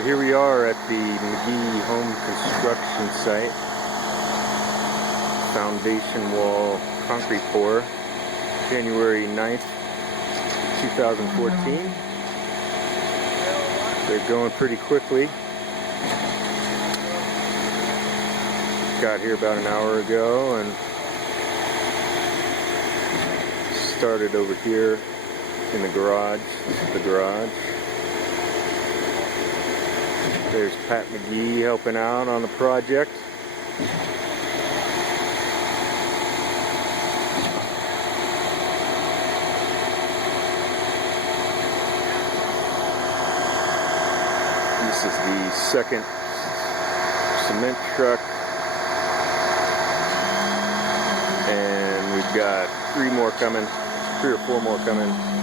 So here we are at the McGee home construction site. Foundation wall concrete pour, January 9th, 2014. They're going pretty quickly. Got here about an hour ago and started over here in the garage. This is the garage. There's Pat McGee helping out on the project. This is the second cement truck. And we've got 3 or 4 more coming.